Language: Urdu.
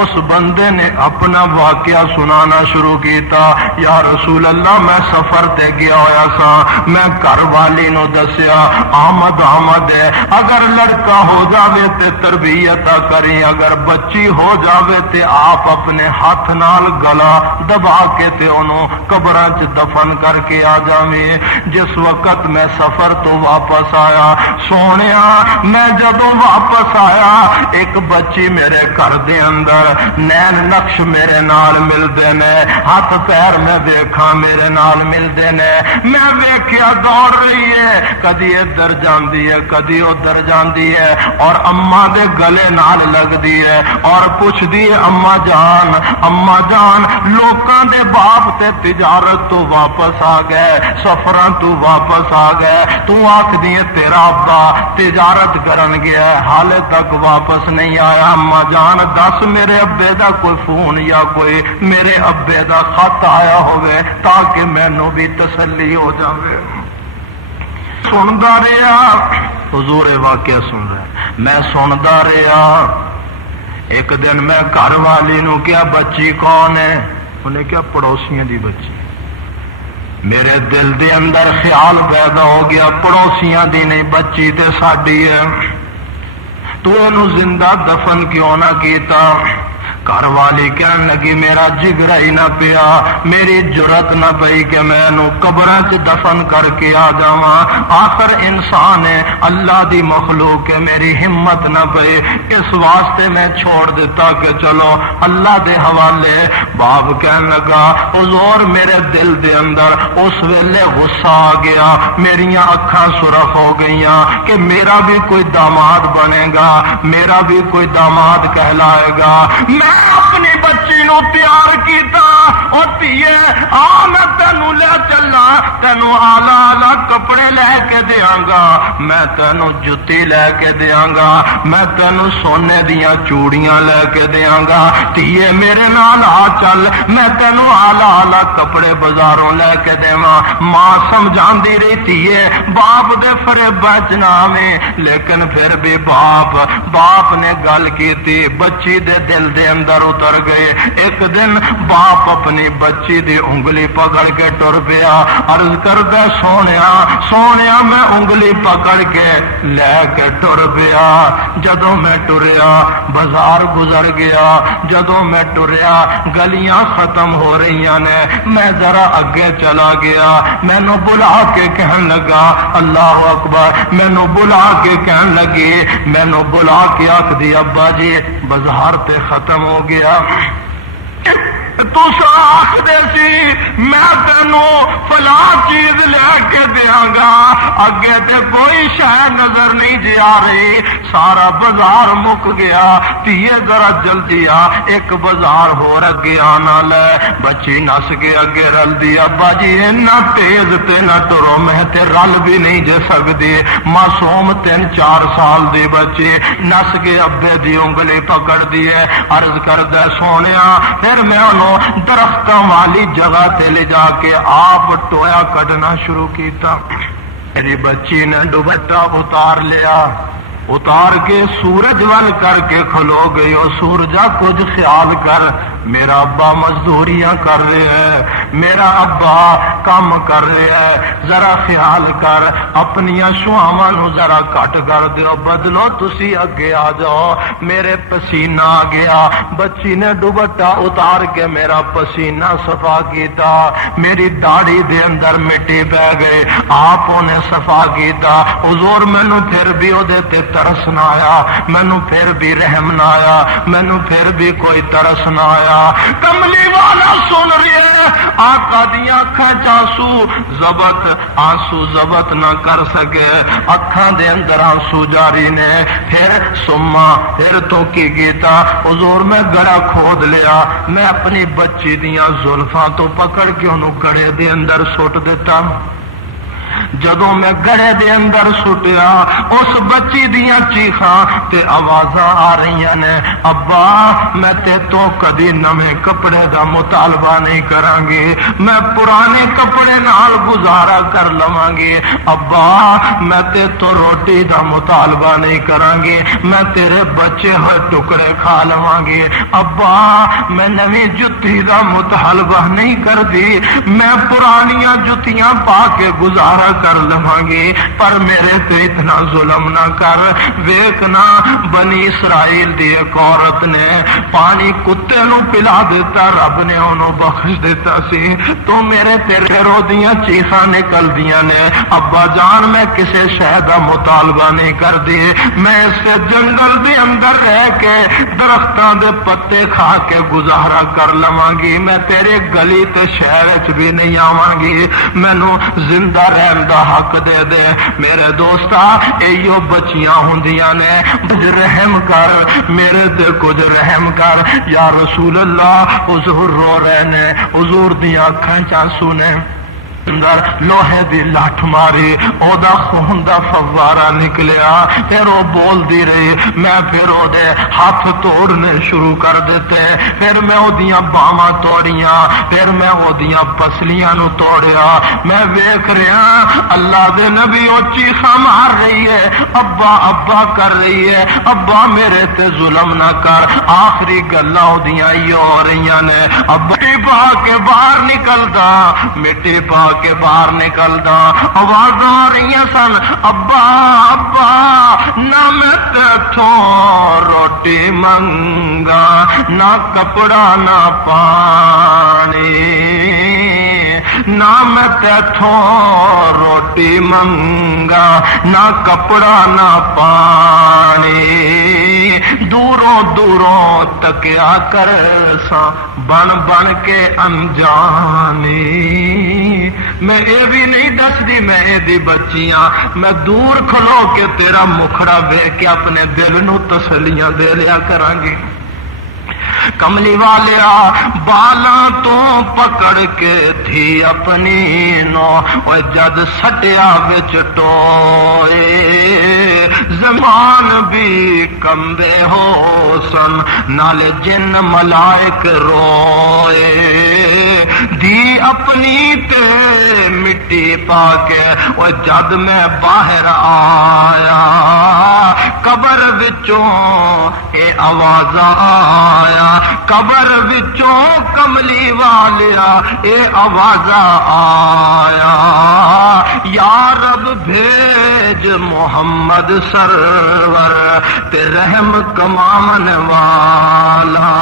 اس بندے نے اپنا واقعہ سنانا شروع کیتا. یا رسول اللہ میں سفر تے گیا ہویا سا, میں گھر والی نو دسیا آمد ہے, اگر لڑکا ہو جاوے تے تربیت کری, اگر بچی ہو جاوے تے آپ اپنے ہاتھ نال گلا دبا کے تے انہوں قبراں چ دفن کر کے آ جاویں. جس وقت میں سفر تو واپس آیا سونیا, میں جدوں واپس آیا ایک بچی میرے گھر دے اندر, نین نقش میرے نال ملدے نے, ہاتھ پیر میں ویکھاں میرے نال ملدے نے. میں ویکھیا دوڑ رہی ہے, کدی ادھر جاندی ہے کدی ادھر جاندی ہے, اور اماں دے گلے نال لگدی ہے اور پوچھدی ہے اماں جان لوکاں دے باپ تے تجارت تو واپس آ گئے, سفراں تو واپس آ گئے, تو آکھدی ہے تیرا ابا تجارت کرن گیا ہے حالے تک واپس نہیں آیا. اماں جان دس میرے ابے دا کوئی فون یا کوئی میرے ابے دا خط آیا ہوئے تاکہ مینوں بھی تسلی ہو جاوے. سندا رہا, حضور واقعہ سن رہا ہے, میں سندا رہا. ایک دن میں گھر والی نو کیا بچی کون ہے, انہیں کیا پڑوسیاں دی بچی. میرے دل دے اندر خیال پیدا ہو گیا پڑوسیاں دی نہیں بچی تے ساڈی ہے, تو انہوں زندہ دفن کیوں نہ کیتا. گھر والی کہنے لگی میرا جگرا ہی نہ پیا, میری جرت نہ پئی کہ میں نو قبراں چ دفن کر کے آ جاواں. آخر انسان ہے, اللہ دی مخلوق ہے, میری ہمت نہ پئی. اس واسطے میں چھوڑ دیتا کہ چلو اللہ دے حوالے. باپ کہنے لگا حضور میرے دل دے اندر اس ویلے غصہ آ گیا, میریاں اکھاں سرخ ہو گئیاں کہ میرا بھی کوئی داماد بنے گا, میرا بھی کوئی داماد کہلائے گا. میں اپنی بچی نو تیار کیتا اور تیے آ میں تینوں لے چلا, تینوں آلہ کپڑے لے کے دیاں گا, میں تینوں جتی لے کے دیاں گا, میں تینوں سونے دیاں چوڑیاں لے کے دیاں گا. تیے میرے نال آ چل, میں تینوں آلہ کپڑے بازاروں لے کے دیواں. ماں سمجھاندی رہی تیے باپ دے فریب بچنا میں, لیکن پھر بھی باپ نے گل کیتی, بچی دے دل دے اندر اتر گئے. ایک دن باپ اپنی بچی دی انگلی پکڑ کے ٹر پیا, عرض کردہ سونیا میں انگلی پکڑ کے لے کے ٹر پیا. جدوں میں ٹریا بازار گزر گیا, جدوں میں ٹریا گلیاں ختم ہو رہی نے, میں ذرا اگے چلا گیا, مینوں بلا کے کہن لگا اللہ اکبر, مینوں بلا کے کہن لگی, مینوں بلا کے آکھدی ابا جی بازار تے ختم ہو گیا, تسا آخدے سی میں تینوں فلاں چیز لے کے دیاں گا, اگے تے کوئی شے نظر نہیں جی آ رہی, سارا بازار مک گیا. تیے ذرا جلدی آ, ایک بازار ہور اگے آنا لے. بچی نس کے اگے رل دی, ابا جی اتنا تیز تے نہ ٹرو, میں تے رل بھی نہیں جے سکدی. معصوم 3-4 سال دی بچی نس کے ابے دی انگلی پکڑ دی ہے. عرض کردہ سونیا, پھر میں انہوں درختوں والی جگہ تے لے جا کے آپ ٹویا کڈنا شروع کیتا. میری بچی نے دوپٹہ اتار لیا, اتار کے سورج وال کر کے کھلو گئی. اور سورجا کچھ خیال کر, میرا ابا مزدوریاں کر رہے ہیں, میرا ابا کام کر رہے ہیں, ذرا خیال کر, اپنی شہواں نو ذرا کٹ کر دیو, بدلو تسی اگے آ جاؤ. میرے پسینہ آ گیا, بچی نے دوپٹہ اتار کے میرا پسینہ صفا کیتا, میری داڑھی دے اندر مٹی پہ گئے, آپ نے صفا کیتا. حضور مینوں پھر بھی او دے تے ترس نہ آیا, مینوں پھر بھی رحم نہ آیا, مینوں پھر بھی کوئی ترس نہ آیا. کملی والا سن رہی ہے, آقا دیاں اکھاں آنسو ضبط نہ کر سکے, اکھاں دے اندر آنسو جاری نے. پھر تو کی کیتا, حضور میں گڑا کھود لیا, میں اپنی بچی دیاں زلفاں تو پکڑ کے انہوں گڑے دے اندر سٹ دیتا. جدوں میں گڑے دے اندر سٹیا اس بچی دیاں چیخاں تے آوازاں آ رہی نے، ابا میں تے تو کدی نویں کپڑے دا مطالبہ نہیں کراں گی، میں پرانے کپڑے نال گزارا کر لواں گی، ابا میں تے تو روٹی دا مطالبہ نہیں کراں گی، میں تیرے بچے ہوئے ٹکڑے کھا لواں گی، ابا میں نویں جتی دا مطالبہ نہیں کردی، میں پرانیاں جتیاں پا کے گزارا کر لواں گی، پر میرے تے اتنا ظلم نہ کر۔ ویکنا بنی اسرائیل دی ایک عورت نے پانی کتے نو پلا دیتا، رب نے انہوں بخش دیتا سی، تو میرے تیرے رو دیاں چیخاں نکل دیاں نے، ابا جان میں کسے شے دا مطالبہ نہیں کر دی، میں اس جنگل دے اندر رہ کے درختاں دے پتے کھا کے گزارا کر لواں گی، میں تیرے گلی تے شہر وچ بھی نہیں آواں گی، مینوں زندہ رہن دا حق دے دے۔ میرے دوستا ایو بچیاں ہوندیاں نے، کچھ رحم کر میرے تے کچھ رحم کر یا رسول اللہ۔ حضور رو رہے نے، حضور دیاں اکھاں چ آنسو نے، اندر لوہے دی لاٹھ ماری، او دا خون دا فوارہ نکلیا، پھر وہ بول دی رہی، میں پھر او دے ہاتھ توڑنے شروع کر دیتے، پھر میں او دیاں باواں توڑیاں، پھر میں او دیاں پسلیاں نو توڑیا، میں ویکھ رہا اللہ دے نبی او چیخاں مار رہی ہے، ابا ابا کر رہی ہے، ابا میرے تے ظلم نہ کر۔ آخری گلاں او دیاں ایو ہو رہیاں نے، ابا پا کے باہر نکلدا، مٹی پا کے باہر نکلدا، آواز آ رہی سن، ابا ابا نہ میں تیتھوں روٹی منگا، نہ کپڑا نہ پانی، نہ میں تیتھوں روٹی منگا، نہ کپڑا نہ پانی، دوروں دوروں تکیا کر سا بن بن کے انجانی۔ میں اے بھی نہیں دس دی میں اے دی بچیاں، میں دور کھلو کے تیرا مکھڑا ویکھ کے اپنے دل نو تسلیاں دے لیا کراں گی۔ کملی والیا بالاں تو پکڑ کے تھی اپنی نو، وہ جد سٹیا وچ ٹوئے، زمان بھی کمبے ہو سن، نالے جن ملائک روئے، دی اپنی تے مٹی پا کے، وہ جد میں باہر آیا، قبر وچوں اے آواز آیا، قبر وچوں کملی والیا اے آواز آیا، یا رب بھیج محمد سرور تے رحم کمامن والا۔